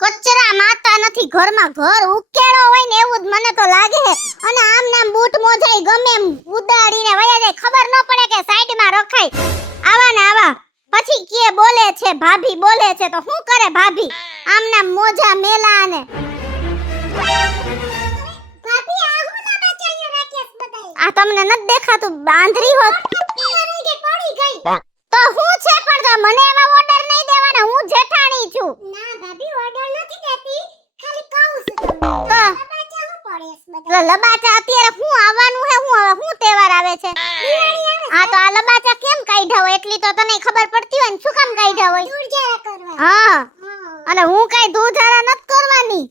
કચરા માતા નથી ઘરમાં, ઘર ઉકેળો હોય ને એવું જ મને તો લાગે છે. અને આમ નામ બૂટ મોજાઈ ગમે એમ ઉડાડીને વયા જાય, ખબર ન પડે કે સાઈડમાં રખાય. આવા ને આવા પછી કે બોલે છે ભાભી બોલે છે, તો શું કરે ભાભી? આમ નામ મોજા મેલા ને ભાભી આ હું ના બચાઈને રાખ્યાસ બધાય. આ તમને નથી દેખાતું બાંધરી હોત પડી ગઈ તો હું છે, પણ મને એવા ઓર્ડર નહીં દેવાના, હું જેઠાણી છું. ના ભાભી ઓર્ડર નથી દેતી, ખાલી કહું છું તમને. લબાચા હું પડેસ બધા. લબાચા અત્યારે હું આવવાનું હે, હું હવે હું તહેવાર આવે છે? દિવાળી આવે. હા તો આ લબાચા કેમ કાઢ્યા હોય એટલી તો તને ખબર પડતી હોય ને, શું કામ કાઢ્યા હોય? ધૂળજારા કરવા. હા અને હું કઈ ધૂળજારા નથી કરવાની.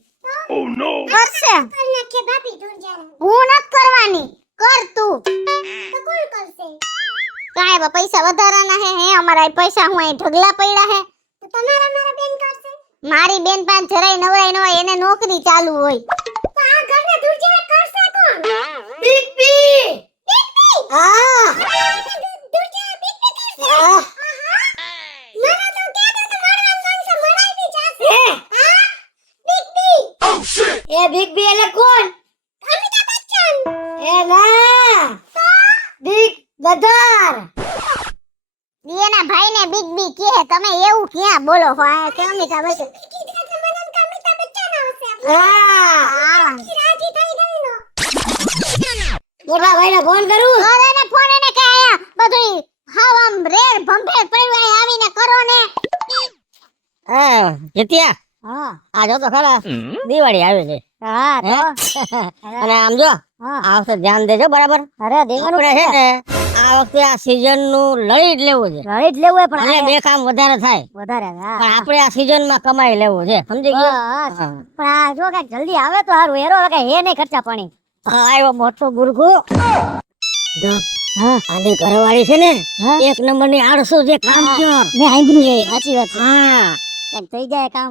ઓ નો કરશે કર નાખે ભાભી ધૂળજારા. હું નથી કરવાની, કર તું. તો કોણ કરશે? કાય પૈસા વધારાના હે અમારા પૈસા હું અહીં ઢગલા પડ્યા હે. તો તમારા મારા બેન કરશે? મારી બેન પાન જરાય નવરાય ન હોય, એને નોકરી ચાલુ હોય. તો આ ઘરના ધૂળજારા કરશે કોણ? બિગ બી. બિગ બી. હા ધૂળજારા બિગ બી કરશે. હા મને તો કે તો મારવા માંગશે, મરાઈ બી જાશે. હા બિગ બી. ઓ શિટ. એ બિગ બી એટલે કોણ? અમિતાભ બચ્ચન. એ ના તો બિગ ગદર. દિયાના ભાઈને બિગ બી કહે, તમે એવું ક્યાં બોલો છો? આ કે અમિતાભ બચ્ચન કીધું એટલે મને એમ કે અમિતાભ બચ્ચન આવશે. હા રાજી થઈ ગઈ નો. મોટા ભાઈને ફોન કરું. અરે એને ફોન એને કે આયા બધું હાવ આમ રેડ ભંભેર પડ્યું, આવીને કરો ને. હા જીત્યા. હા આ જો તો ખરા દિવાળી આવે છે. હા તો અને આમ જો આ વખતે ધ્યાન દેજો બરાબર. અરે દેવાનું આપણે છે ને આ વખતે આ સીઝન નું લડી જ લેવું છે. લડી જ લેવું પણ એટલે બે કામ વધારે થાય, વધારે. હા પણ આપણે આ સીઝન માં કમાઈ લેવું છે, સમજી ગયો? પણ આ જો કઈક જલ્દી આવે તો સારું. હેરો હવે કઈ હે નહીં ખર્ચા પાણી. હા આવ્યો મોટો ગુરગુ. આની ઘરવાળી છે ને એક નંબર ની આળસુ જે કામ કર. મેં સાંભળ્યું છે, સાચી વાત છે. હા કઈક થઈ જાય કામ.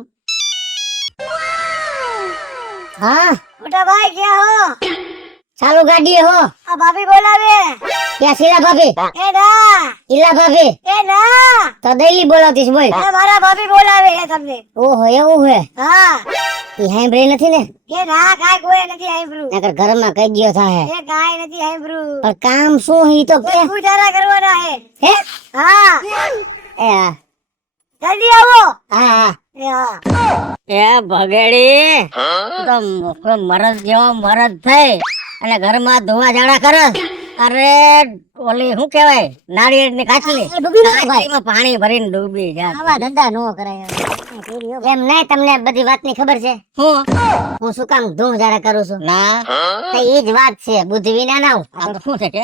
હા મોટા ભાઈ ક્યાં હો? ચાલુ ગાડી હો. આ ભાભી બોલાવે. ક્યાં શીલા ભાભી? એ ના ઈલા ભાભી એ ના તો દઈલી બોલાવતીશ બોલ. એ મારા ભાભી બોલાવે છે તમને. ઓહો એવું હે? હા ઈ હાંભળી નથી ને? એ ના કાઈ કોઈ નથી સાંભળ્યું. નકર ઘરમાં કઈ ગયો થાય. એ કાઈ નથી સાંભળ્યું. પણ કામ શું ઈ તો કે. ગુજારા કરવાના હે. હે? હા એ હા જલ્દી આવો. હા એ હા એ ભગેડી તો મરદ જેવો મરદ થઈ અને ઘરમાં ધોવા જાડા કરસ. અરે ઓલી શું કહેવાય નાળિયેર ની કાચલી ડૂબી ન ભાઈ. કાચલીમાં પાણી ભરીને ડૂબી જાય. આવા ધંધા નો કરાય. એમ નહીં, તમને બધી વાતની ખબર છે? હું શું કામ ધૂમ જાડા કરું છું? ના તો ઈ જ વાત છે, બુદ્ધિ વિના ના. શું છે કે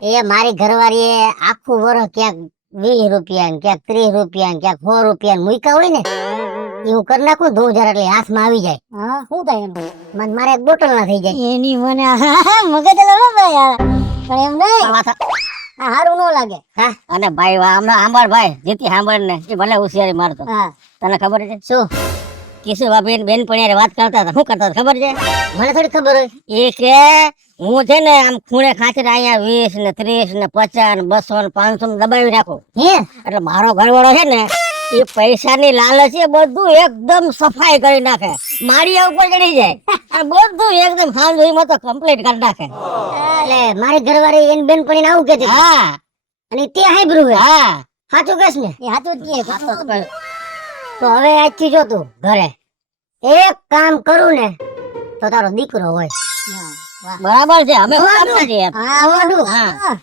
એ મારી ઘરવાળીએ આખું વર્ષ ક્યાંક 20 રૂપિયા ને ક્યાંક 30 રૂપિયા ને ક્યાંક 100 રૂપિયા મૂક્યા હોય ને એ હું કરી નાખું ધૂમ જાડા એટલે હાથમાં આવી જાય. હા શું થાય એમ? મને મારે એક બોટલ ના થઈ જાય. એની મને મગજ લડો ભાઈ. પણ એમ નહીં આ હારું નો લાગે. હા અને ભાઈ હમણાં સાંભળ ભાઈ, જીતી સાંભળ ને એ ભલે હોશિયારી મારતો. હા તને ખબર છે શું? કિશુ ભાભી બેન પણ વાત કરતા હતા, શું કરતા હતા ખબર છે? મને થોડી ખબર હોય. એ કે હું છે ને આમ ખૂણે ખાચરે અહીંયા 20 ને 30 ને 50 ને 200 ને 500 ને દબાવી રાખું. હે એટલે મારો ઘરવાળો છે ને એ પૈસાની લાલચ એ બધું એકદમ સફાઈ કરી નાખે, માળિયા ઉપર ચડી જાય અને બધું એકદમ હાંજમાં તો કમ્પ્લીટ કરી નાખે. એટલે મારી ઘરવાળી એન બેન પણ આવું કહેતી. હા અને તે હાઈબ્રુ. હા સાચું કહેશ ને? એ હાચું જ કહે. તો હવે આજથી જો તું ઘરે એક કામ કરું ને તો તારો દીકરો હોય. બરાબર છે? અમે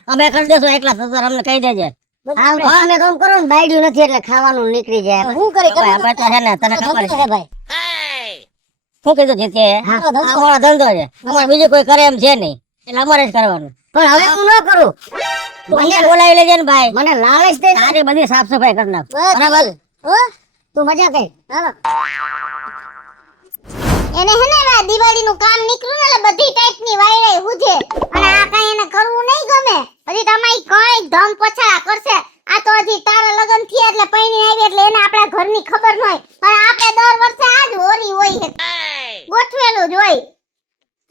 અમે કરી દેશું એકલા, તો અમને કહી દેજે. અમે કામ કરો ને બાયડ્યું નથી એટલે ખાવાનું નીકળી જાય. શું કરે અમે તો છે ને તને ખબર છે ભાઈ. શું કીધું છે કે અમારો ધંધો છે, અમારે બીજું કોઈ કરે એમ છે નહીં, એટલે અમારે જ કરવાનું. પણ હવે હું ન કરું. મને બોલાવી લેજે ને ભાઈ, મને લાલચ દે. આની બધી સાફ સફાઈ કરી નાખ. બરાબર? તું મજા કઈ. એને હે ને દિવાળી નું કામ નીકળ્યું ને એટલે બધી ટાઈપ ની વાયડે હુજે અને આ કઈ એને કરવું નહીં ગમે. હજી તમારી કઈ ધમ પછાડા કરશે. આ તો હજી તારા લગન થયા એટલે પૈણી આવી એટલે એને આપણા ઘરની ખબર ન હોય, પણ આપણે દર વર્ષે આજ હોરી હોય ગોઠવેલું જ હોય.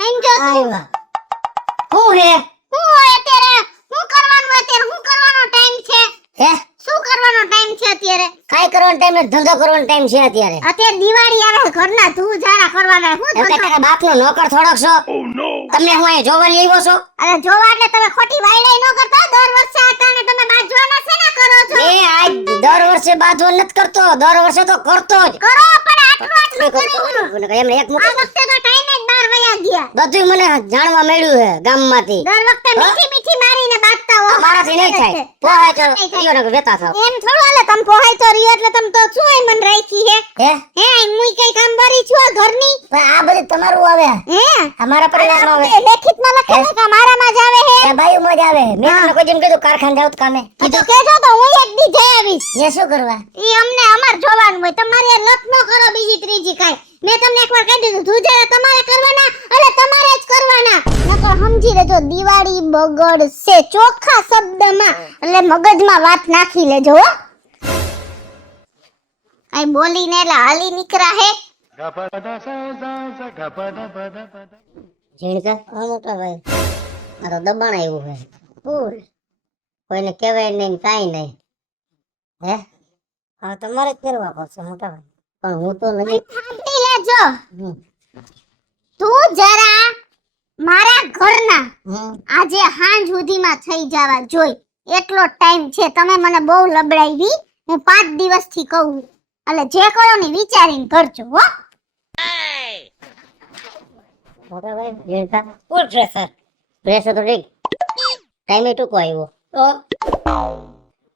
સમજો આવ્યા હું હે હું હોય અત્યારે હું કરવાનું, અત્યારે હું કરવાનો ટાઈમ છે. હે શું કરવાનો ટાઈમ છે અત્યારે? કાઈ કરવાનો ટાઈમ નથી, ધંધો કરવાનો ટાઈમ છે અત્યારે. અત્યારે દિવાળી આવે, ઘરના ધૂજારા કરવાના. હું એટલે તારા બાપનો નોકર થોડોક છો? તમે હું અહીંયા જોવાની આવ્યો છો? અરે જોવા એટલે તમે ખોટી વાયડાઈ ન કરતા. દર વર્ષે આતાને તમે બાજવાના છે ને કરો છો. એ આજ દર વર્ષે બાજવો નથી કરતો, દર વર્ષે તો કરતો જ. કરો પણ આટલું કરો. એમને એક આ વખતે તો ટાઈમે જ 12 વયા ગયા. બધું મને જાણવા મળ્યું છે ગામમાંથી. દર વખતે મીઠી મીઠી મારીને બાતતા હો. મારાથી નહીં થાય. પોહાય તો ઈયોને વેતા થાવ. એમ થોડું હાલે. તમે પોહાય તો રીયો એટલે તમે તો શું એ મન રાખી હે? હે મુઈ કઈ કામ કરી છું આ ઘરની? પણ આ બધું તમારું આવે. હે અમારા પરિવારનો આવે. લેખિતમાં લખેલું કે મારામાં જ આવે હે? એ ભાઈ માં જ આવે. મેં તમને કોઈ જેમ કીધું કારખાને જાવ તો કામે. કીધું કેજો તો હું એક દી જઈ આવીશ. એ શું કરવા? ઈ અમને અમાર જોવાનું હોય. તમારે લત ન કરો બીજી ત્રીજી કાઈ. મેં તમને એકવાર કહી દીધું ધુજારા તમારે કરવાના એટલે તમારે જ કરવાના. નકર સમજી લેજો દિવાળી બગડશે ચોખ્ખા શબ્દમાં. એટલે મગજમાં વાત નાખી લેજો હો. આઈ બોલીને એટલે હાલી નીકળા હે. ઝીણકા આ મોટા ભાઈ મારો દબાણ આવ્યું છે ફૂલ. કોઈને કહેવાય નહીં કાઈ નહીં. હે હા તમારે જ કરવા પડશે મોટા ભાઈ. પણ હું તો નથી. સાંભળી લેજો. તું જરા મારા ઘરના આજે હાંજ સુધીમાં થઈ જવા જોઈ એટલો ટાઈમ છે. તમે મને બહુ લબડાવી. હું 5 દિવસથી કહું એટલે જે કરો ને વિચારીને કરજો હો. મોટા ભાઈ ઝીણકા ફૂલ પ્રેશર. પ્રેશર તો ઠીક ટાઈમે ટૂંકો આવ્યો તો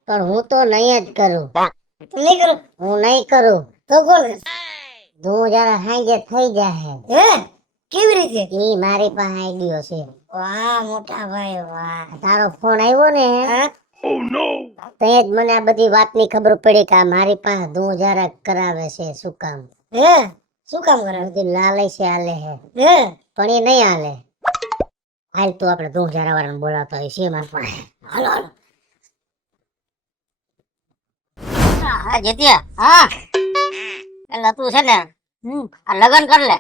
પણ હું તો નહીં જ કરું. નહીં કરું? હું નહીં કરું તો કોણ કરશે? હું જરા હાંજે થઈ જાય. હે કેવી રીતે? ઈ મારી પાસે આઈડિયો છે. વાહ મોટા ભાઈ વાહ. તારો ફોન આવ્યો ને તે જ મને આ બધી વાતની ખબર પડી કે આ મારી પાસે ધુજારા કરાવે છે. શું કામ? હે શું કામ કરાવે? બધી લાલચ છે હાલે હે. હે પણ એ નહીં હાલે. હાલ તું આપણે ધુજારા વાળાને બોલાવતા હોય છે મારા પાસે. હાલો હાલો. હા જેતિયા. હા એટલે તું છે ને આ લગન કર લે.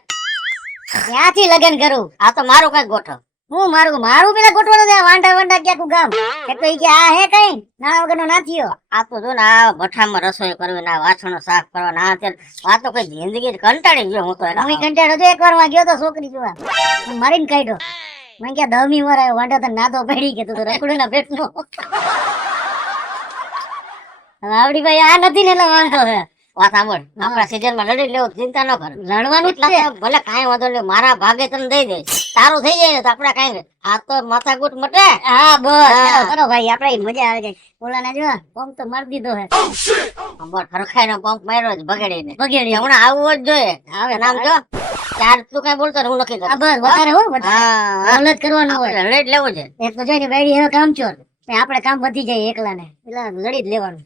ક્યાંથી લગન કરું? આ તો મારું કઈ ગોઠવ. હું મારું પેલા ગોઠવાનું દે. વાંડા ક્યાંક ગામ એક તો ઈ કે આ હે કઈ ના વગરનો ના થયો. આ તો જો ને આ ભઠ્ઠામાં રસોઈ કરવી ના વાસણો સાફ કરવા ના તે આ તો કઈ જિંદગી કંટાળી ગયો હું તો. હું કંટાળો તો એકવાર માં ગયો તો છોકરી જોવા મારીને કાઢ્યો. મેં કે 10મી વાર આવ્યો વાંડા તો નાતો પડી કે તું તો રખડું ના પેટનો. આવડી ભાઈ આ નથી ને એટલે વાંધો છે. વાત સાંભળ આપણા સીઝનમાં લડી લેવું ચિંતા ન કર. લડવાનું જ છે ભલે કાંઈ વાંધો નહીં. મારા ભાગે તને દઈ દે. તારું થઈ જાય ને તો આપણે કાંઈ આ તો માથાકૂટ મટે. હા બસ કરો ભાઈ આપણે મજા આવે છે. ઓલાને જો પંપ તો મારી દીધો હે. બસ ખરખાઈનો પંપ માર્યો જ બગડીને. હમણાં આવવો જ જોઈએ. આવે નામ જો ચાર તું કઈ બોલતો હું નક્કી કર. બસ વધારે હો. હા લડ કરવાનું હોય. લડ લેવું છે. એક તો જોઈને બેડી હવે કામ ચોર. આપણે કામ વધી જાય એકલાને એટલે લડી જ લેવાનું.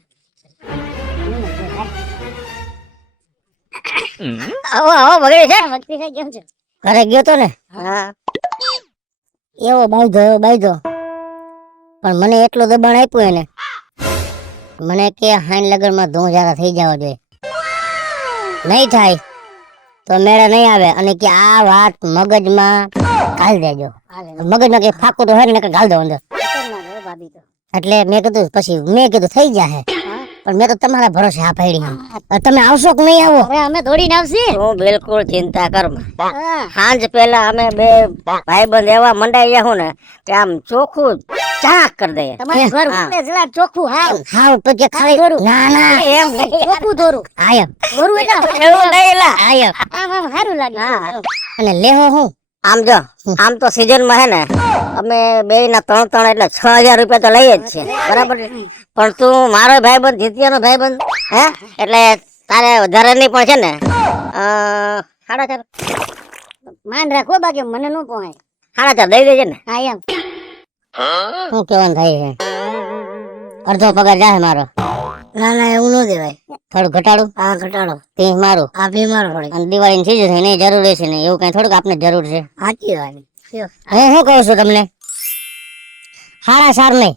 આવો બગડે છે. વખતી થઈ ગયો છે. ઘરે ગયો તો ને. હા એવો બાંધો પણ મને એટલું દબાણ આપ્યું એને. મને કે હાઈન લગનમાં ધોજારા થઈ જવા જોઈએ. નહીં થાય તો મેળે નહીં આવે. અને કે આ વાત મગજમાં ઘાલ દેજો. મગજમાં કે ફાકું તો હોય ને ઘાલ દો અંદર. એટલે મેં કીધું થઈ જાય. પણ મેં તો તમારા ભરોસે આ પાડી. તમે આવશો કે નહીં આવો? અમે દોડીને આવશી. હું બિલકુલ ચિંતા કર. સાંજ પહેલા અમે બે ભાઈબંધ એવા મંડાઈ જાહું ને કે આમ ચોખ્ખું ચાક કરી દઈએ. તમારું ઘર ઉડે જલા ચોખ્ખું હાવ તો કે ખાલી દોરું. ના એમ ચોખ્ખું દોરું. આયમ દોરું એટલે એવું નહીં લા. આયમ આમ સારું લાગે. હા અને લેહો હું આમ જો આમ તો સીઝન માં હે ને અમે બે ના 3 એટલે 6000 રૂપિયા તો લઈએ જ છે. બરાબર. પણ તું મારો ભાઈબંધ જીતિયાનો ભાઈબંધ હે એટલે તારે વધારે નહીં પણ છે ને 4.5 માન રાખો. બાકી મને ન પોહાય. 4.5 દઈ દેજે ને. હા એમ શું કેવાનું થાય છે? અડધો પગાર જાય મારો. ના એવું ન દેવાય. થોડું ઘટાડું. હા ઘટાડો. તે મારું આ બી મારો. અને દિવાળીની સીઝન છે એને જરૂર છે ને એવું કઈ થોડુંક આપને જરૂર છે. સાચી વાત. હું શું કહું છું તમને? હારા સાર નહીં.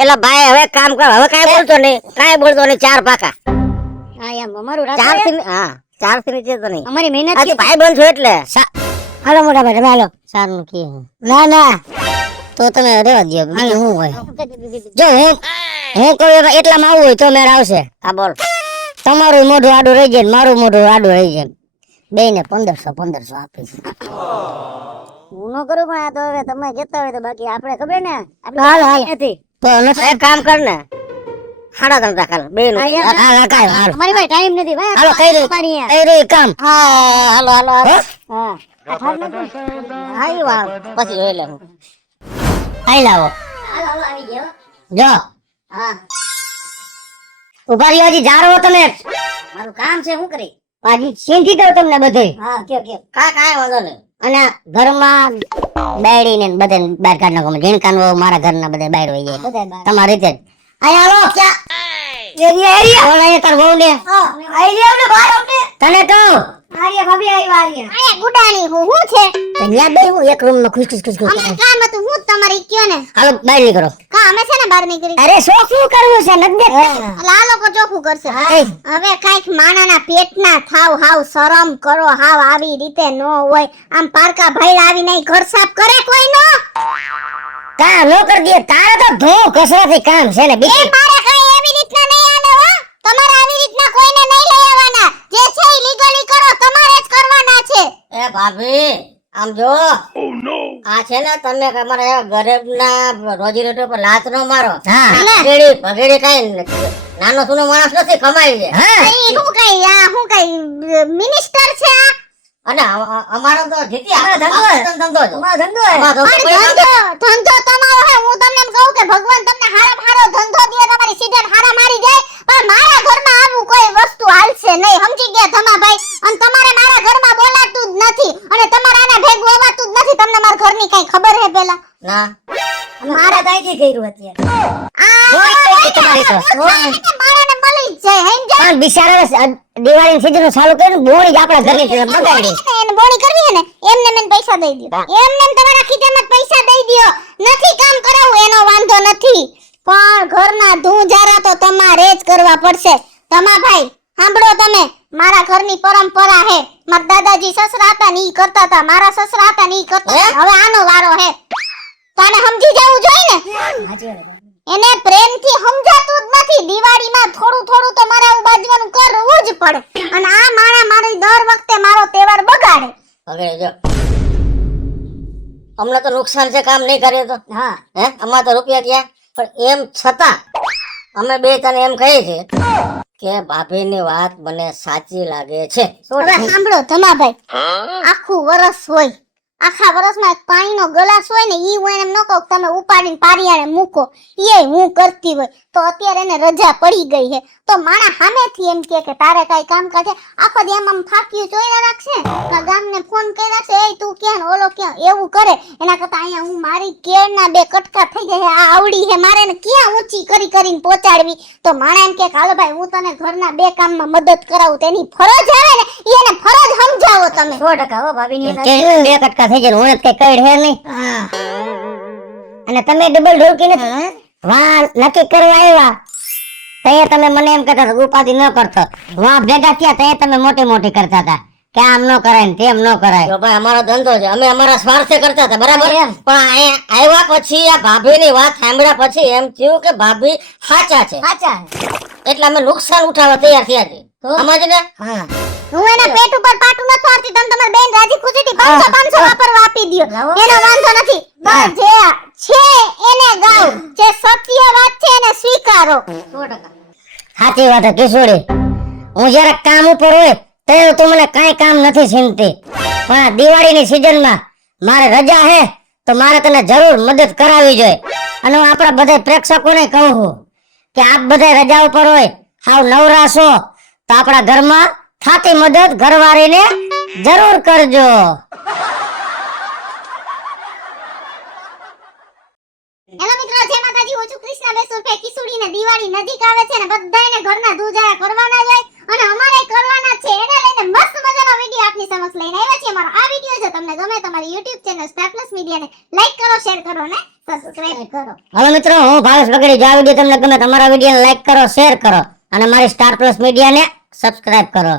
એટલે ભાઈ હવે કામ કર. હવે કાંઈ બોલતો નહીં. 4 પાકા. હા એમ અમારું 4 થી. હા 4 થી નીચે તો નહીં. અમારી મહેનત છે. ભાઈ બંધ છો એટલે. હાલો મોટા ભાઈ તમે હાલો. સારું કે ના તો તમે રહેવા દો. હું હોય જો હું હું કહું એટલામાં આવું હોય તો મેળ આવશે. હા બોલ. તમારું મોઢું આડું રહી જાય ને મારું મોઢું આડું રહી જાય, બેયને 1500 આપીશ. હું ન કરું પણ આ તો હવે તમે કહેતા હોય તો બાકી આપણે ખબર ને આપણે હાલ હાલ નથી. તો એક કામ કર ને, 3.5 કાલ બે નું. હાલ કાઈ હાલ અમારી પાસે ટાઈમ નથી ભાઈ. હાલો કઈ રે અમારી અહીંયા. કઈ રે કામ. હા હાલો હાલો હાલો. હા આઈ વાર પછી જોઈ લે. આઈ લાવો હાલો હાલો આવી ગયો. જો હા ઉભા રહ્યો, હજી જારો તમે. મારું કામ છે હું કરી. પાછી સીંધી દઉં તમને બધું. હા કયો કયો. કાંઈ વાંધો નહીં. અને ઘરમાં બાયડીને ને બધે બહાર કાઢ નાખો. ઝીણકાનું મારા ઘરના બધા બહાર હોય જાય બધાય બહાર. તમારી રીતે જ. આયા હાલો ક્યાં એરિયા બોલ અહીંયા તાર વહુ ને આઈડિયા અમને બહાર અમને. તને કહું આર્યા ભાભી આવી આર્યા. આયા ગુડાણી હું છે તો ન્યા બે હું એક રૂમ માં ખુશ અમે કામ હતું હું તમારી કયો ને હાલો બહાર નીકળો. કા અમે છે ને બહાર નીકળી અરે શું કરવું છે નથી દેખતા? એટલે આ લોકો ચોખ્ખું કરશે એ, હવે કાઈક માણાના પેટના થાવ હાવ શરમ કરો હાવ આવી રીતે ન હોય આમ પારકા ભાઈ આવી નહીં ઘર સાફ કરે કોઈ નો કામ ન કરી દે તારે તો ધો કસરાથી કામ છે ને એ બીજું મારે કઈ એવી રીતના નહીં આને હો તમારે આવી રીતના કોઈને નહીં લઈ આવવાના જે છે ઈ લીગલી કરો તમારે જ કરવાના છે એ ભાભી આમ જો આ છે ને તમે અમારા ગરીબના રોજી રોટી પર લાત ન મારો. ભગેડી ભગેડી કઈ નાનો સુનો માણસ નથી, કમાઈ છે. ઈ હું કઈ મિનિસ્ટર છે આ અને અમારો તો જીતી ધંધો જ. અમારો ધંધો હે. અમારો ધંધો પણ ધંધો તમારો હે હું તમને એમ કહું કે ભગવાન તમને હારો ધંધો દે તમારી સીઝન હારા મારી જાય પણ મારા ઘરમાં આવું કોઈ વસ્તુ હાલશે નહીં સમજી ગયા ધમાભાઈ અને તમારે મારા ઘરમાં બોલાતું જ નથી અને તમારે આના ભેગું આવતું જ નથી તમને મારા ઘરની કઈ ખબર હે પેલા ના મારા દાઈથી કર્યું અત્યારે. મારાને મળી જ જાય સમજ્યા પણ બિચારા દિવાળી સીઝન ચાલુ કરીને બોળી જ આપણા ઘરની બગાડી. એને બોણી કરવી હે ને એમને મને પૈસા દઈ દ્યો એમને તમારા ખીચામાં પૈસા દઈ દ્યો નથી કામ કરાવું એનો વાંધો નથી પણ ઘરના ધૂંજારા તો તમારે જ કરવા પડશે ભાઈ સાંભળો તમે મારા ઘરની પરંપરા હે મારા દાદાજી સસરા હતા ને ઈ કરતા હતા મારા સસરા હતા ને ઈ કરતા હતા. હવે આનો વારો હે તો આને સમજી જવું જોઈએ ને સાચી વાત. એને પ્રેમથી સમજાતું જ નથી દિવાળીમાં થોડું તો મારે આવું બાજવાનું કરવું જ પડે અને આ માણા મારી દર વખતે મારો તહેવાર બગાડે હવે જો અમને તો નુકસાન છે કામ નહીં કરે તો. હા હે અમાર તો રૂપિયા ગયા પણ એમ છતાં અમે બે તને એમ કહીએ છીએ કે ભાભીની વાત મને સાચી લાગે છે. હવે સાંભળો ધમાભાઈ આખું વરસ હોય આખા વરસમાં એક પાણીનો ગ્લાસ હોય ને ઈ હું એમ ન કહું કે તમે ઉપાડીને પારિયાળે મૂકો ઈ હું કરતી હોય તો અત્યારે એને રજા પડી ગઈ છે તો માણા સામેથી એમ કે તારે કઈ કામકાજ છે આખો દી આમ ફાક્યું જોઈને રાખશે ના ગામને ફોન કરી રાખશે એ તું ક્યાં ઓલો ક્યાં એવું કરે એના કરતા અહીંયા હું મારી કેળના બે કટકા થઈ જાય આ આવડી છે મારે ને ક્યાં ઊંચી કરીને પહોંચાડવી તો માણા એમ કે હાલો ભાઈ હું તને ઘરના બે કામમાં મદદ કરાવું તેની ફરજ આવે ને ઈ એને ફરજ સમજાવો તમે 100% હો ભાભીની વાત. બે કટકા થઈ જાય હું કઈ કઈ હે નહીં. હા અને તમે ડબલ ઢોકીને વાહ નક્કી કરવા આવ્યા તઈએ તમે મને એમ કહેતા હતા ઉપાધિ ન કરતો વાહ ભેગા થયા તઈએ તમે મોટી કરતા હતા કે આમ ન કરાય ને તેમ ન કરાય. ભાઈ અમારો ધંધો છે અમે અમારા સ્વાર્થે કરતા હતા બરાબર પણ આવ્યા પછી આ ભાભીની વાત સાંભળ્યા પછી એમ થયું કે ભાભી સાચા છે સાચા. એટલે અમે નુકસાન ઉઠાવવા તૈયાર થયા છે. સમજ ને? હા હું એના પેટ ઉપર પાટું ન છોડતી તમે તમારી બેન રાજી ખુશીથી 500 વાપરવા આપી દ્યો એનો વાંધો નથી પણ જે છે એને ગાવ જે સત્ય વાત છે એને સ્વીકારો 100%. સાચી વાત છે કિશોરી. હું જયારે કામ ઉપર હોય ત્યારે તું મને કાંઈ કામ નથી ચીંધતી પણ આ દિવાળીની સિઝનમાં મારે રજા હે તો મારે તને જરૂર મદદ કરાવી જોઈએ. અને હું આપણા બધા પ્રેક્ષકોને કહું છું કે આપ બધા રજા ઉપર હોય હાવ નવરા છો તો આપણા ઘરમાં થાતી મદદ ઘરવાળીને જરૂર કરજો. હેલો મિત્રો જય માતાજી હું છું કૃષ્ણા બેસુરફે કિશોરીને દિવાળી નજીક આવે છે ને બધાયને ઘરના ધૂજારા કરવાના જ હોય અને અમારે કરવાના છે એને લઈને મસ્ત મજાનો વિડિયો આપની સમક્ષ લઈને આવ્યા છીએ. અમારો આ વિડિયો જો તમને ગમે તમારી YouTube ચેનલ સ્ટાર પ્લસ મીડિયાને લાઈક કરો શેર કરો ને સબસ્ક્રાઇબ કરો. હાલો મિત્રો હું ભાવેશ બગડી. જો આ વિડિયો તમને ગમે તમારા વિડિયોને લાઈક કરો શેર કરો અને મારી સ્ટાર પ્લસ મીડિયાને સબસ્ક્રાઇબ કરો.